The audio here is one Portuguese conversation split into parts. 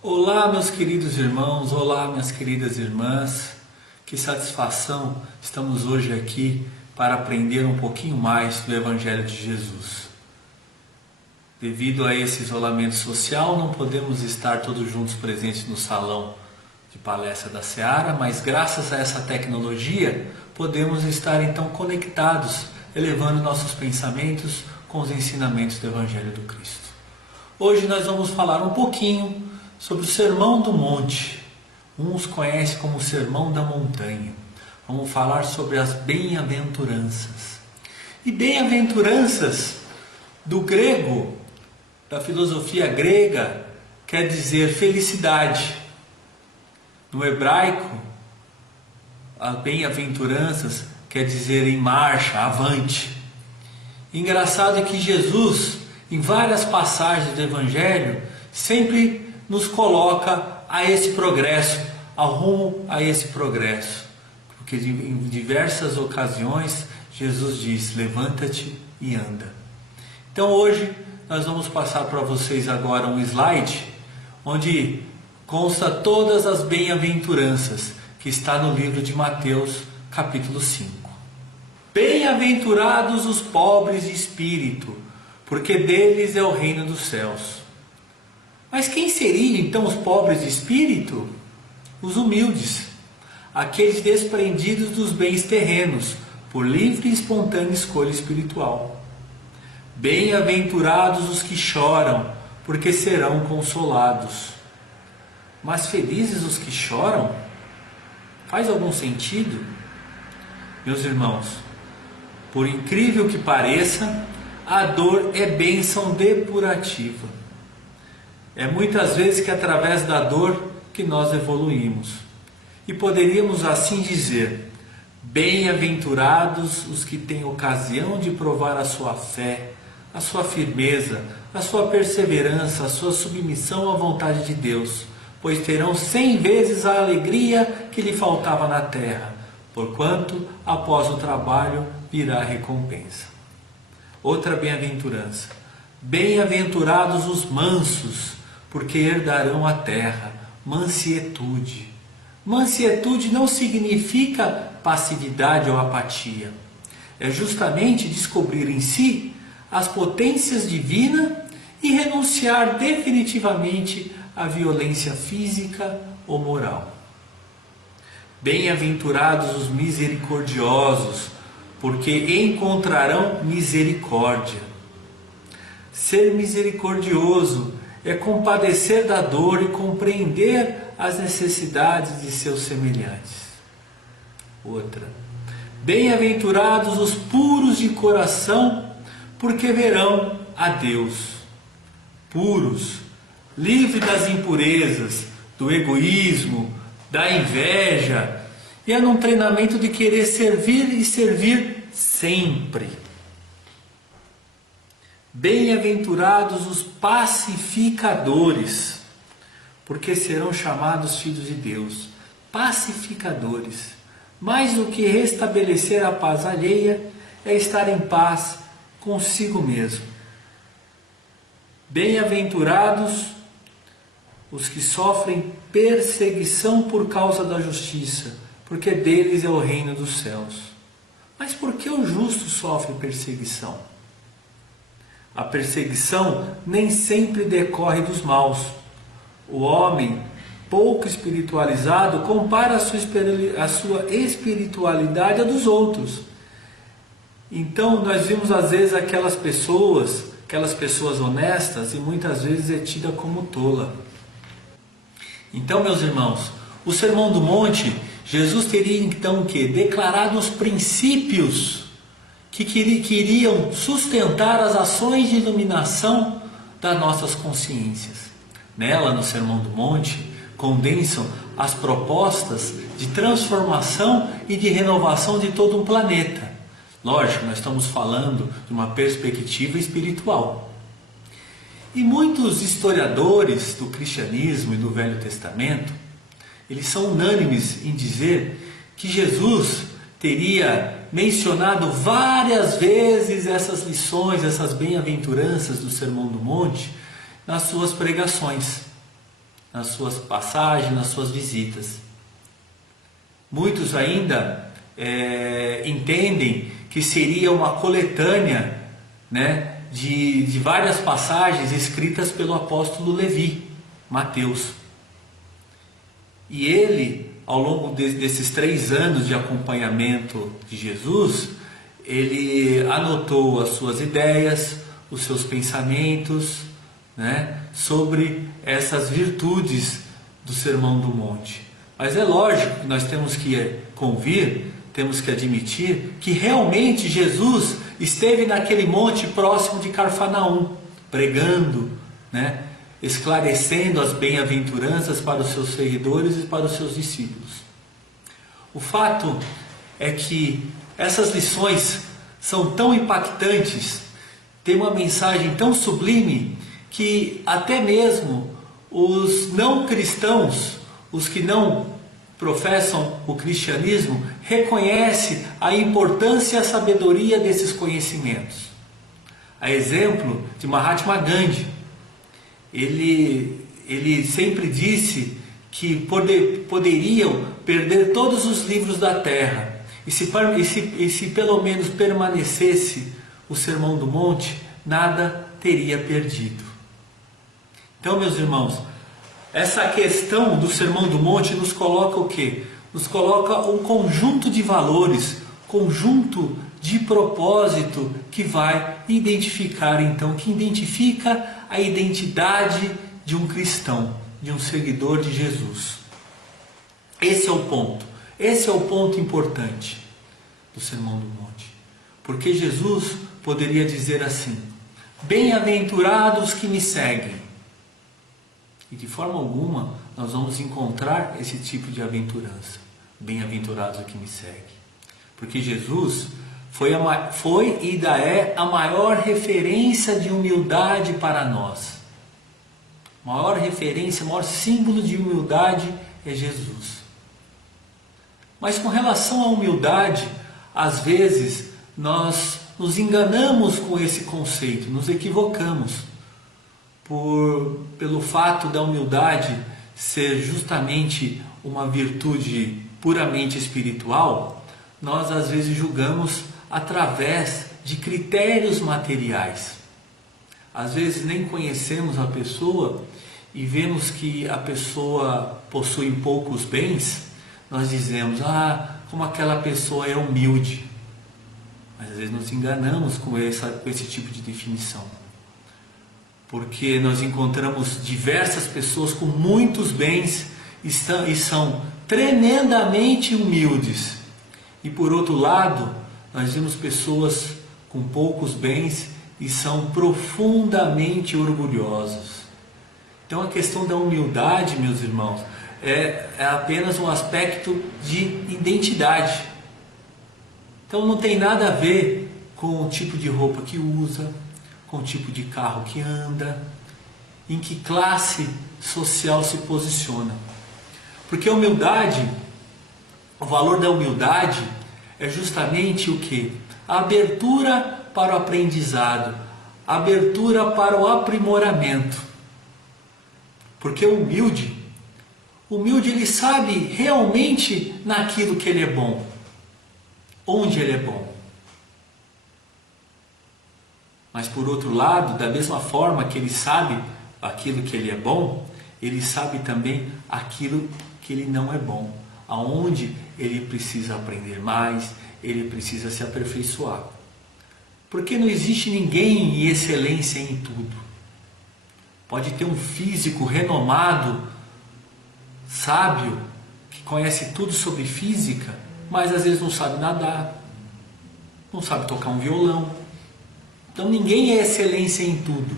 Olá, meus queridos irmãos, olá, minhas queridas irmãs. Que satisfação estamos hoje aqui para aprender um pouquinho mais do Evangelho de Jesus. Devido a esse isolamento social, não podemos estar todos juntos presentes no salão de palestra da Seara, mas graças a essa tecnologia podemos estar então conectados, elevando nossos pensamentos com os ensinamentos do Evangelho do Cristo. Hoje nós vamos falar um pouquinho sobre o Sermão do Monte. Uns conhecem como o Sermão da Montanha. Vamos falar sobre as bem-aventuranças. E bem-aventuranças, do grego, da filosofia grega, quer dizer felicidade. No hebraico, as bem-aventuranças quer dizer em marcha, avante. Engraçado é que Jesus, em várias passagens do Evangelho, sempre nos coloca a esse progresso, ao rumo a esse progresso. Porque em diversas ocasiões Jesus diz: levanta-te e anda. Então hoje nós vamos passar para vocês agora um slide onde consta todas as bem-aventuranças que está no livro de Mateus, capítulo 5. Bem-aventurados os pobres de espírito, porque deles é o reino dos céus. Mas quem seriam então os pobres de espírito? Os humildes, aqueles desprendidos dos bens terrenos, por livre e espontânea escolha espiritual. Bem-aventurados os que choram, porque serão consolados. Mas felizes os que choram? Faz algum sentido? Meus irmãos, por incrível que pareça, a dor é bênção depurativa. É muitas vezes que através da dor que nós evoluímos. E poderíamos assim dizer: bem-aventurados os que têm ocasião de provar a sua fé, a sua firmeza, a sua perseverança, a sua submissão à vontade de Deus, pois terão 100 vezes a alegria que lhe faltava na terra, porquanto após o trabalho virá a recompensa. Outra bem-aventurança: bem-aventurados os mansos, porque herdarão a terra. Mansietude. Mansietude não significa passividade ou apatia. É justamente descobrir em si as potências divinas e renunciar definitivamente à violência física ou moral. Bem-aventurados os misericordiosos, porque encontrarão misericórdia. Ser misericordioso é compadecer da dor e compreender as necessidades de seus semelhantes. Outra: bem-aventurados os puros de coração, porque verão a Deus. Puros, livres das impurezas, do egoísmo, da inveja, e é num treinamento de querer servir e servir sempre. Bem-aventurados os pacificadores, porque serão chamados filhos de Deus. Pacificadores. Mais do que restabelecer a paz alheia, é estar em paz consigo mesmo. Bem-aventurados os que sofrem perseguição por causa da justiça, porque deles é o reino dos céus. Mas por que o justo sofre perseguição? A perseguição nem sempre decorre dos maus. O homem pouco espiritualizado compara a sua espiritualidade à dos outros. Então nós vimos às vezes aquelas pessoas honestas, e muitas vezes é tida como tola. Então, meus irmãos, o Sermão do Monte, Jesus teria então o quê? Declarado os princípios que iriam sustentar as ações de iluminação das nossas consciências. Nela, no Sermão do Monte, condensam as propostas de transformação e de renovação de todo um planeta. Lógico, nós estamos falando de uma perspectiva espiritual. E muitos historiadores do cristianismo e do Velho Testamento, eles são unânimes em dizer que Jesus teria mencionado várias vezes essas lições, essas bem-aventuranças do Sermão do Monte nas suas pregações. nas suas passagens, nas suas visitas. Muitos ainda entendem que seria uma coletânea, né, de várias passagens escritas pelo apóstolo Levi, Mateus. E ele, ao longo desses 3 anos de acompanhamento de Jesus, ele anotou as suas ideias, os seus pensamentos, né, sobre essas virtudes do Sermão do Monte. Mas é lógico que nós temos que convir, temos que admitir que realmente Jesus esteve naquele monte próximo de Cafarnaum, pregando, né, esclarecendo as bem-aventuranças para os seus seguidores e para os seus discípulos. O fato é que essas lições são tão impactantes, têm uma mensagem tão sublime, que até mesmo os não cristãos, os que não professam o cristianismo, reconhecem a importância e a sabedoria desses conhecimentos. A exemplo de Mahatma Gandhi, ele sempre disse que poderiam perder todos os livros da terra, e se pelo menos permanecesse o Sermão do Monte, nada teria perdido. Então, meus irmãos, essa questão do Sermão do Monte nos coloca o quê? Nos coloca um conjunto de valores, conjunto de propósito que vai identificar, então, que identifica a identidade de um cristão, de um seguidor de Jesus. Esse é o ponto importante do Sermão do Monte. Porque Jesus poderia dizer assim: bem-aventurados que me seguem. E de forma alguma nós vamos encontrar esse tipo de aventurança. Bem-aventurados que me seguem. Porque Jesus foi e ainda é a maior referência de humildade para nós. Maior referência, maior símbolo de humildade é Jesus. Mas com relação à humildade, às vezes nós nos enganamos com esse conceito, nos equivocamos. Pelo fato da humildade ser justamente uma virtude puramente espiritual, nós às vezes julgamos através de critérios materiais. Às vezes nem conhecemos a pessoa e vemos que a pessoa possui poucos bens, nós dizemos: como aquela pessoa é humilde. Mas às vezes nos enganamos com esse tipo de definição. Porque nós encontramos diversas pessoas com muitos bens e são tremendamente humildes. E por outro lado, nós vemos pessoas com poucos bens e são profundamente orgulhosos. Então a questão da humildade, meus irmãos, é apenas um aspecto de identidade. Então não tem nada a ver com o tipo de roupa que usa, com o tipo de carro que anda, em que classe social se posiciona. Porque a humildade, o valor da humildade é justamente o quê? A abertura para o aprendizado, a abertura para o aprimoramento. Porque o humilde ele sabe realmente naquilo que ele é bom, onde ele é bom. Mas por outro lado, da mesma forma que ele sabe aquilo que ele é bom, ele sabe também aquilo que ele não é bom, aonde ele precisa aprender mais, ele precisa se aperfeiçoar. Porque não existe ninguém em excelência em tudo. Pode ter um físico renomado, sábio, que conhece tudo sobre física, mas às vezes não sabe nadar, não sabe tocar um violão. Então ninguém é excelência em tudo.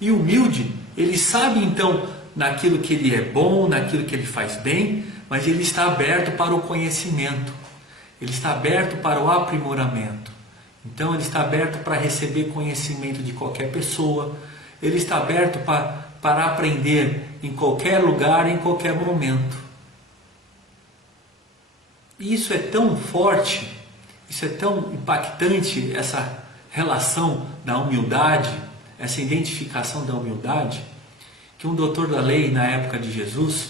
E o humilde, ele sabe então naquilo que ele é bom, naquilo que ele faz bem, mas ele está aberto para o conhecimento, ele está aberto para o aprimoramento. Então ele está aberto para receber conhecimento de qualquer pessoa, ele está aberto para aprender em qualquer lugar, em qualquer momento. E isso é tão forte, isso é tão impactante, essa relação da humildade, essa identificação da humildade, que um doutor da lei na época de Jesus,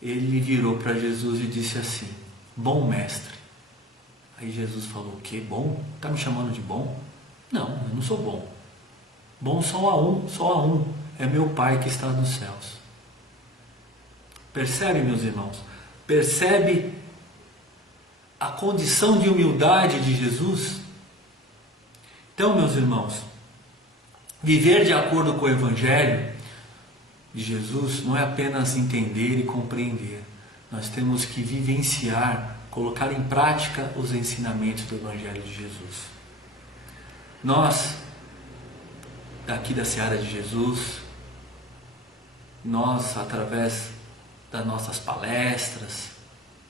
ele virou para Jesus e disse assim: bom mestre. Aí Jesus falou: o que? Bom? Está me chamando de bom? Não, eu não sou bom. Bom só há um, é meu Pai que está nos céus. Percebe, meus irmãos? Percebe a condição de humildade de Jesus? Então, meus irmãos, viver de acordo com o Evangelho de Jesus não é apenas entender e compreender. Nós temos que vivenciar, colocar em prática os ensinamentos do Evangelho de Jesus. Nós, daqui da Seara de Jesus, nós, através das nossas palestras,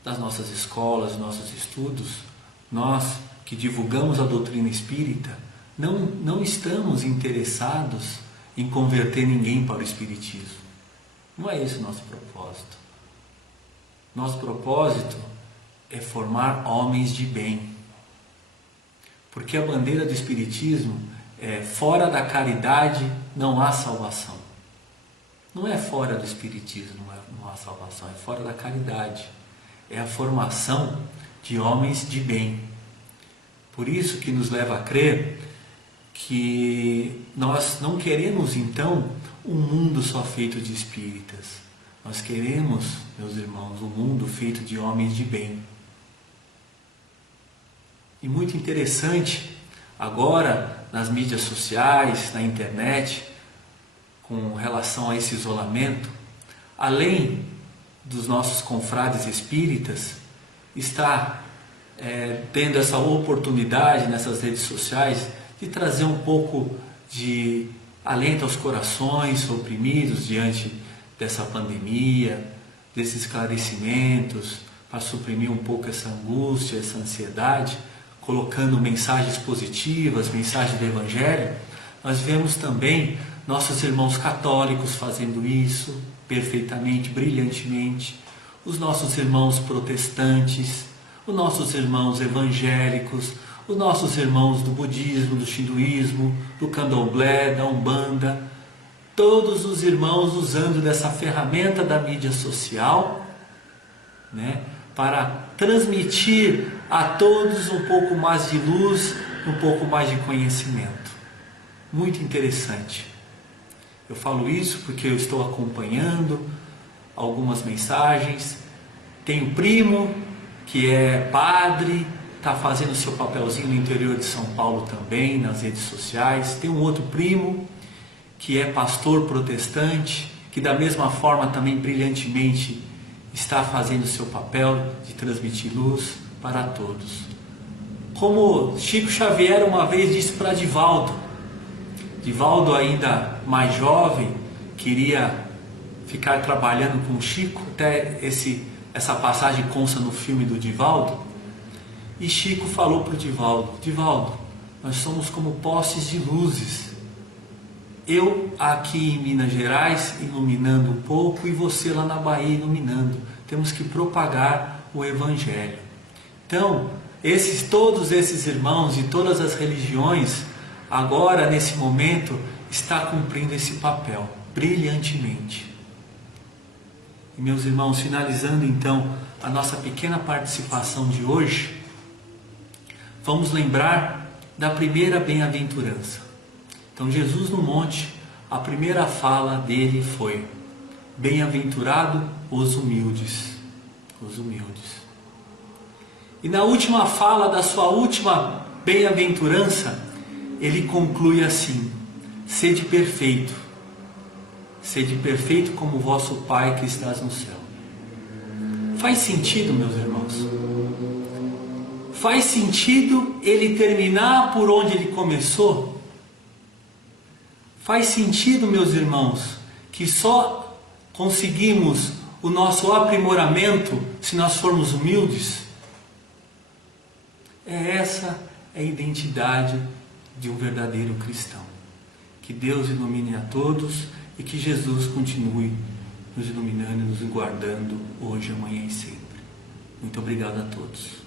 das nossas escolas, dos nossos estudos, nós que divulgamos a doutrina espírita, não estamos interessados em converter ninguém para o Espiritismo. Não é esse o nosso propósito. Nosso propósito é formar homens de bem. Porque a bandeira do Espiritismo é: fora da caridade não há salvação. Não é fora do Espiritismo não há salvação, é fora da caridade. É a formação de homens de bem. Por isso que nos leva a crer que nós não queremos então um mundo só feito de espíritas. Nós queremos, meus irmãos, um mundo feito de homens de bem. E muito interessante, agora nas mídias sociais, na internet, com relação a esse isolamento, além dos nossos confrades espíritas, está tendo essa oportunidade nessas redes sociais de trazer um pouco de alento aos corações oprimidos diante dessa pandemia, desses esclarecimentos, para suprimir um pouco essa angústia, essa ansiedade, colocando mensagens positivas, mensagens do Evangelho. Nós vemos também nossos irmãos católicos fazendo isso perfeitamente, brilhantemente, os nossos irmãos protestantes, os nossos irmãos evangélicos, os nossos irmãos do budismo, do shinduísmo, do candomblé, da umbanda, todos os irmãos usando dessa ferramenta da mídia social, né, para transmitir a todos um pouco mais de luz, um pouco mais de conhecimento. Muito interessante. Eu falo isso porque eu estou acompanhando algumas mensagens. Tenho primo que é padre, está fazendo seu papelzinho no interior de São Paulo também, nas redes sociais. Tem um outro primo que é pastor protestante, que da mesma forma também brilhantemente está fazendo seu papel de transmitir luz para todos. Como Chico Xavier uma vez disse para Divaldo, Divaldo ainda mais jovem, queria ficar trabalhando com Chico, até essa passagem consta no filme do Divaldo, e Chico falou para o Divaldo: Divaldo, nós somos como postes de luzes. Eu aqui em Minas Gerais iluminando um pouco e você lá na Bahia iluminando. Temos que propagar o Evangelho. Então, todos esses irmãos de todas as religiões, agora nesse momento, está cumprindo esse papel brilhantemente. E meus irmãos, finalizando então a nossa pequena participação de hoje, vamos lembrar da primeira bem-aventurança. Então Jesus no monte, a primeira fala dele foi: bem-aventurado os humildes. Os humildes. E na última fala da sua última bem-aventurança, ele conclui assim: sede perfeito como vosso Pai que estás no céu. Faz sentido, meus irmãos? Faz sentido ele terminar por onde ele começou? Faz sentido, meus irmãos, que só conseguimos o nosso aprimoramento se nós formos humildes? Essa é a identidade de um verdadeiro cristão. Que Deus ilumine a todos e que Jesus continue nos iluminando e nos guardando hoje, amanhã e sempre. Muito obrigado a todos.